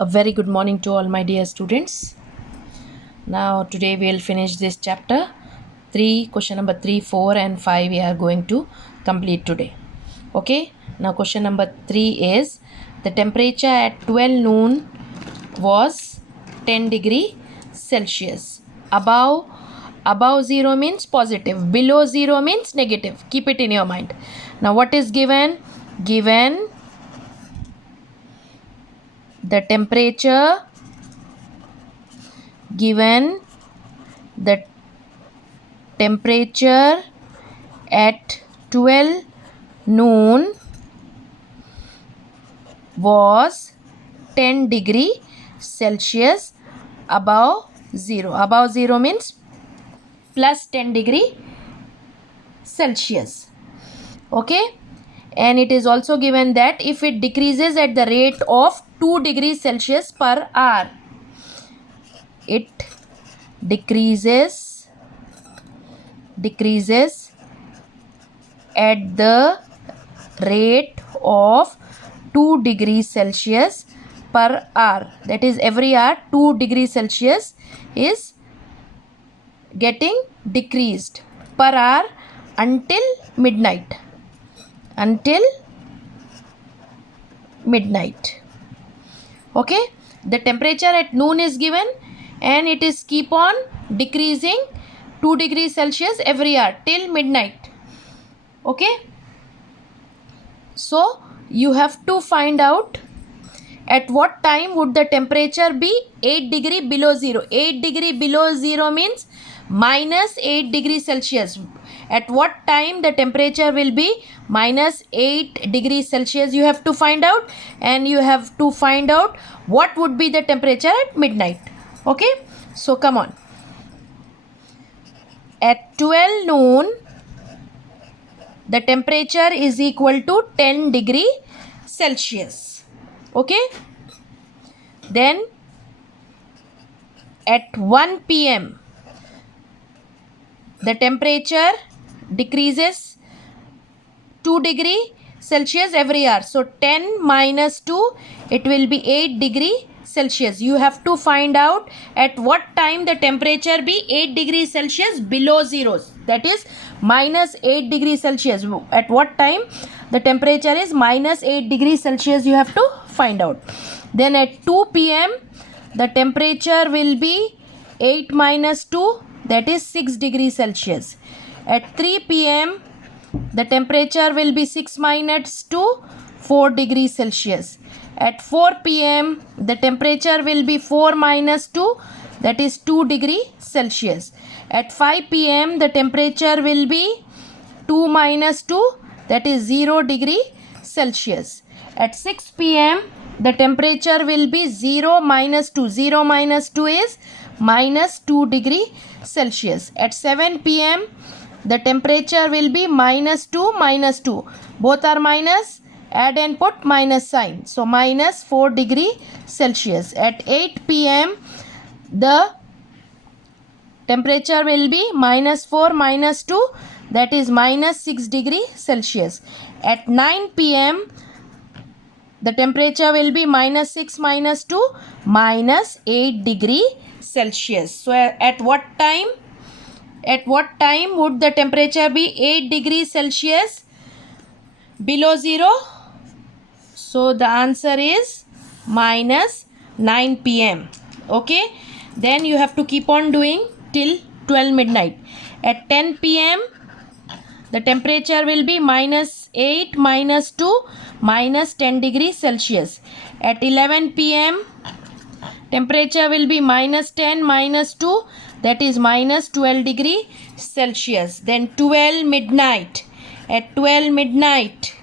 A very good morning to all my dear students. Now today we'll finish this chapter 3, question number 3, 4 and 5 we are going to complete today. Okay, now question number 3 is the temperature at 12 noon was 10 degree Celsius. Above 0 means positive, below 0 means negative. Keep it in your mind. Now what is given? Given the temperature given the temperature at 12 noon was 10 degree Celsius above 0. Above 0 means plus 10 degree Celsius. Okay, and it is also given that if it decreases at the rate of 2 degrees Celsius per hour, it decreases at the rate of 2 degrees Celsius per hour. That is, every hour 2 degrees Celsius is getting decreased per hour until midnight. Okay, the temperature at noon is given and it is keep on decreasing 2 degrees Celsius every hour till midnight. Okay, so you have to find out at what time would the temperature be 8 degree below 0. 8 degree below 0 means minus 8 degrees Celsius. At what time the temperature will be minus 8 degrees Celsius you have to find out, and you have to find out what would be the temperature at midnight. Okay, so come on. At 12 noon the temperature is equal to 10 degree Celsius. Okay, then at 1 p.m. the temperature decreases 2 degree Celsius every hour. So 10 minus 2, it will be 8 degree Celsius. You have to find out at what time the temperature be 8 degrees Celsius below 0. That is minus 8 degrees Celsius. At what time the temperature is minus 8 degrees Celsius you have to find out. Then at 2 p.m. the temperature will be 8 minus 2, that is 6 degrees Celsius. At 3 p.m. the temperature will be 6 minus 2, 4 degrees Celsius. At 4 p.m. the temperature will be 4 minus 2, that is 2 degree Celsius. At 5 p.m. the temperature will be 2 minus 2, that is 0 degree Celsius. At 6 p.m. the temperature will be 0 minus 2. 0 minus 2 is minus 2 degree Celsius. At 7 p.m. the temperature will be minus 2 minus 2. Both are minus. Add and put minus sign. So minus 4 degree Celsius. At 8 p.m. the temperature will be minus 4 minus 2, that is minus 6 degree Celsius. At 9 p.m. the temperature will be minus 6 minus 2, minus 8 degree Celsius. So at what time would the temperature be 8 degrees Celsius below 0? So the answer is minus 9 p.m. Okay, then you have to keep on doing till 12 midnight. At 10 p.m. the temperature will be minus 8 minus 2, minus 10 degrees Celsius. At 11 p.m. temperature will be minus 10 minus 2, that is minus 12 degree Celsius. Then 12 midnight. At 12 midnight,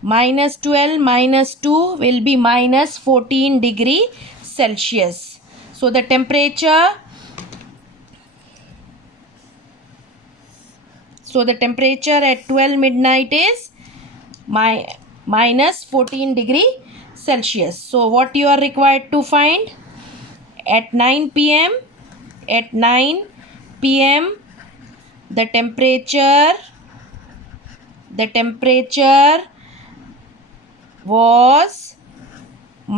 minus 12 minus 2 will be minus 14 degree Celsius. So the temperature at 12 midnight is minus 14 degree Celsius. So what you are required to find? At 9 p.m. the temperature was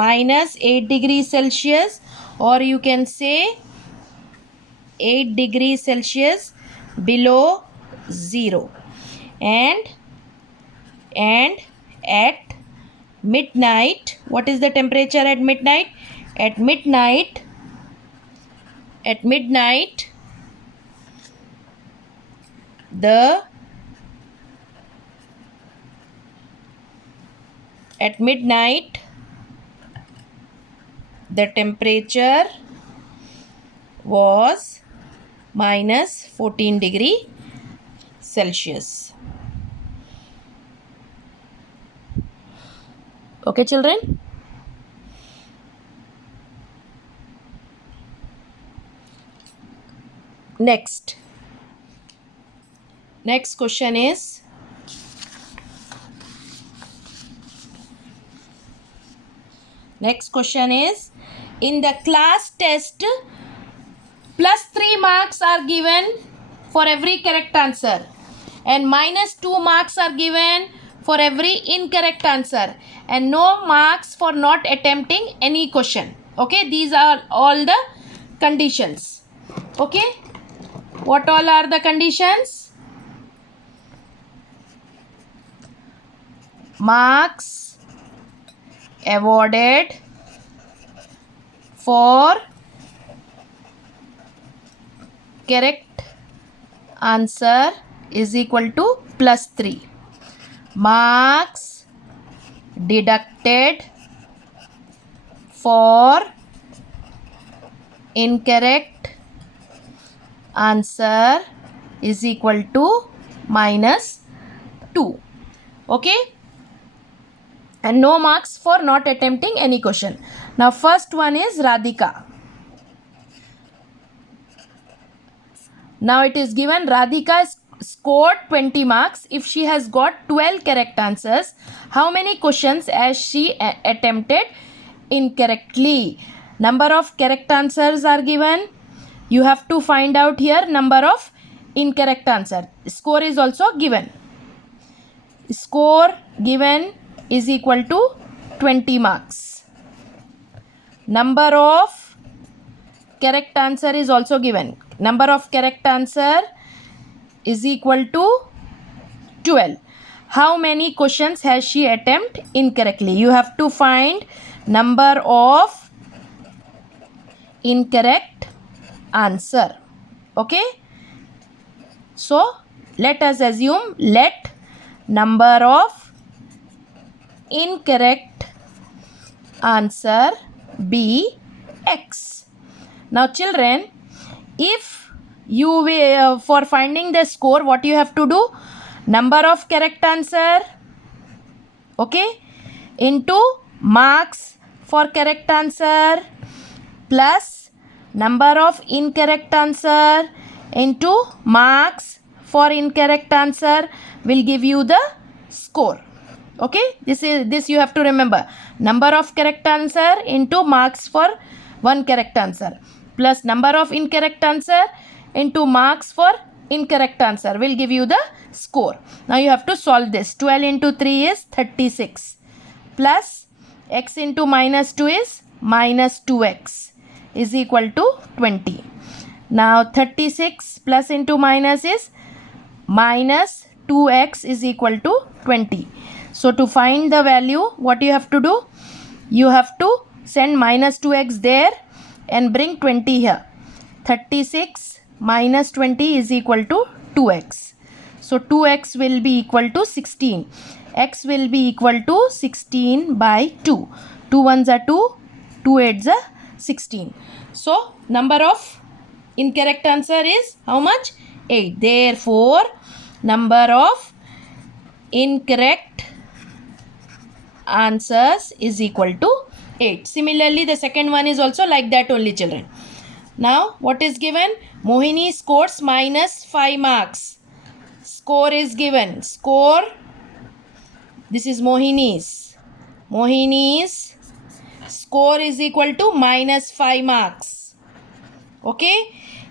minus 8 degrees Celsius, or you can say 8 degrees Celsius below 0. And at midnight, what is the temperature at midnight? At midnight the temperature was minus 14 degree Celsius. Okay, children? Next question is, in the class test, +3 marks are given for every correct answer and -2 marks are given for every incorrect answer, and no marks for not attempting any question. Okay, these are all the conditions. Okay, what all are the conditions? Marks awarded for correct answer is equal to +3. Marks deducted for incorrect answer is equal to -2. Okay, and no marks for not attempting any question. Now first one is Radhika. Now it is given Radhika scored 20 marks if she has got 12 correct answers. How many questions has she attempted incorrectly? Number of correct answers are given. You have to find out here number of incorrect answer. Score is also given. Score given is equal to 20 marks. Number of correct answer is also given. Number of correct answer is equal to 12. How many questions has she attempted incorrectly? You have to find number of incorrect answer. Okay, so let us assume, let number of incorrect answer be x. Now children, if you will, for finding the score, what you have to do? Number of correct answer, okay, into marks for correct answer plus number of incorrect answer into marks for incorrect answer will give you the score. Okay, this you have to remember. Number of correct answer into marks for one correct answer plus number of incorrect answer into marks for incorrect answer will give you the score. Now you have to solve this. 12 into 3 is 36 plus x into -2 is -2x is equal to 20. Now 36 plus into minus is -2x is equal to 20. So to find the value, what you have to do? You have to send -2x there and bring 20 here. 36 minus 20 is equal to 2x. So 2x will be equal to 16. X will be equal to 16 by 2. 2 ones are 2, 2 eights are 16. So number of incorrect answer is how much? 8. Therefore, number of incorrect answers is equal to 8. Similarly, the second one is also like that only, children. Now, what is given? Mohini scores -5 marks. Score is given. Score, this is Mohini's. Mohini's score is equal to -5 marks. Okay,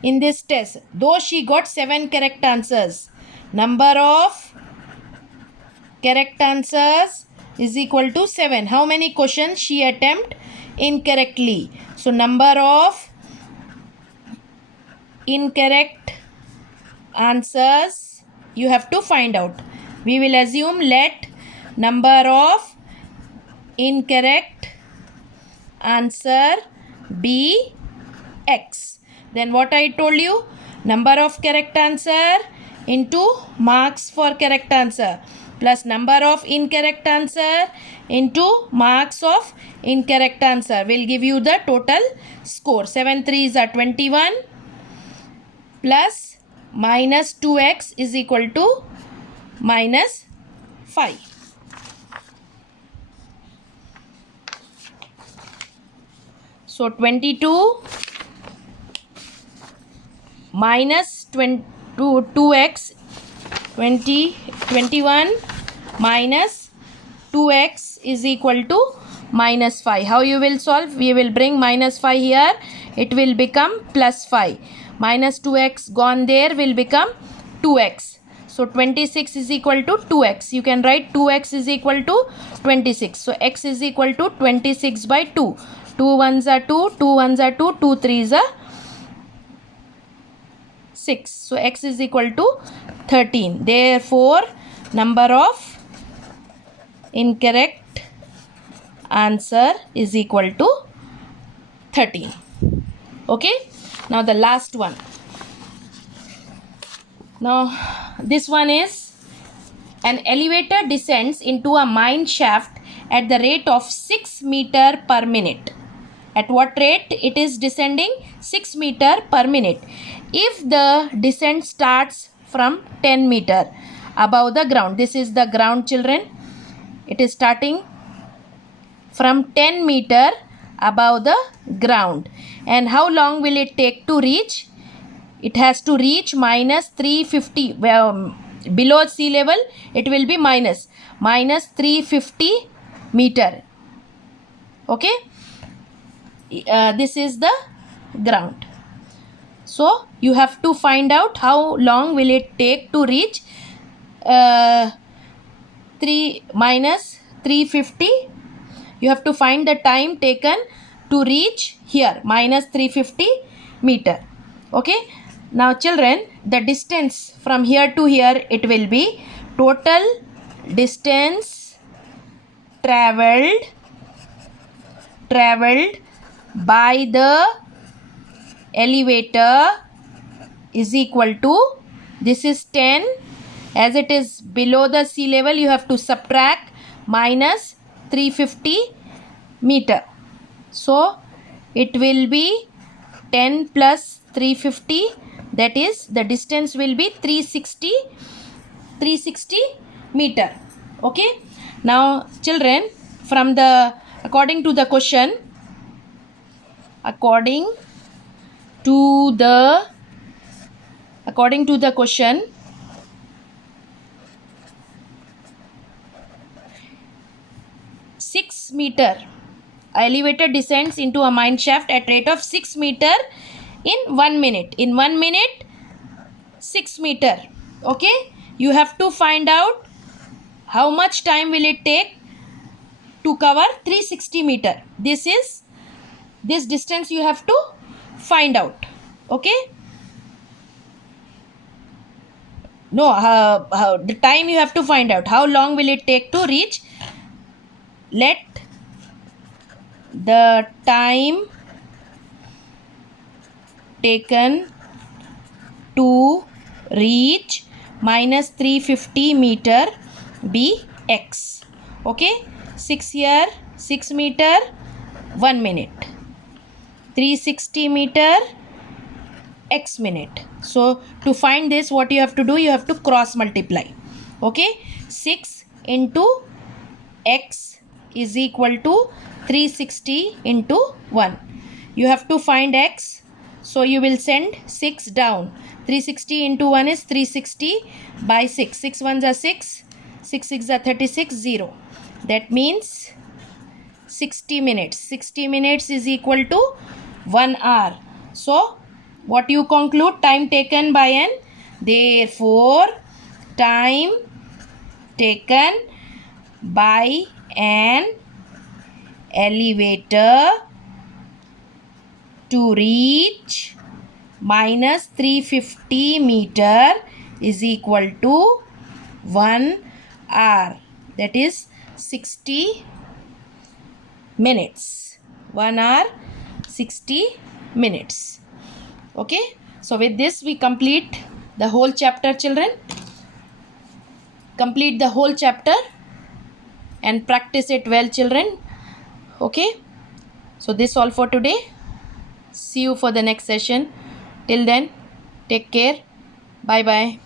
in this test, though she got 7 correct answers, number of correct answers is equal to 7. How many questions she attempt incorrectly? So number of incorrect answers you have to find out. We will assume let number of incorrect answer be x. Then what I told you, number of correct answer into marks for correct answer plus number of incorrect answer into marks of incorrect answer will give you the total score. 7 3s are 21 plus minus 2x is equal to minus 5. So 22 minus 2x 21 minus 2x is equal to minus 5. How you will solve? We will bring minus 5 here. It will become plus 5. Minus 2x gone there will become 2x. So 26 is equal to 2x. You can write 2x is equal to 26. So x is equal to 26 by 2. 2 1s are 2, 2 1s are 2, 2 3s are 6. So x is equal to 13. Therefore, number of incorrect answer is equal to 13. Okay. Now the last one. Now this one is an elevator descends into a mine shaft at the rate of 6 meter per minute. At what rate it is descending? 6 meter per minute. If the descent starts from 10 meter above the ground, this is the ground, children. It is starting from 10 meter above the ground. And how long will it take to reach? It has to reach minus 350. Below sea level, it will be minus 350 meter. Okay. This is the ground. So you have to find out how long will it take to reach minus 350. You have to find the time taken to reach here minus 350 meter. Okay. Now children, the distance from here to here, it will be total distance traveled by the elevator is equal to, this is 10, as it is below the sea level you have to subtract minus 350 meter. So it will be 10 plus 350, that is the distance will be 360 meter. Okay. Now children, from the according to the question, according to the question, six meter elevator descends into a mine shaft at rate of 6 meter in 1 minute. In 1 minute, 6 meter. Okay. You have to find out how much time will it take to cover 360 meter. This distance you have to find out. Okay. No, the time you have to find out. How long will it take to reach? Let the time taken to reach minus 350 meter be x. Okay. 6 here, 6 meter, 1 minute. 360 meter, x minute. So to find this, what you have to do, you have to cross multiply. Okay. 6 into x is equal to 360 into 1. You have to find x. So you will send 6 down. 360 into 1 is 360 by 6. 6 1s are 6. 6 6 are 36, 0. That means 60 minutes. 60 minutes is equal to 1 hour. So what you conclude? Time taken by n. Therefore, time taken by an elevator to reach minus 350 meter is equal to 1 hour. That is 60 minutes. 1 hour 60 minutes. Okay. So with this we complete the whole chapter, children. Complete the whole chapter and practice it well, children. Okay. So this all for today. See you for the next session. Till then, take care. Bye bye.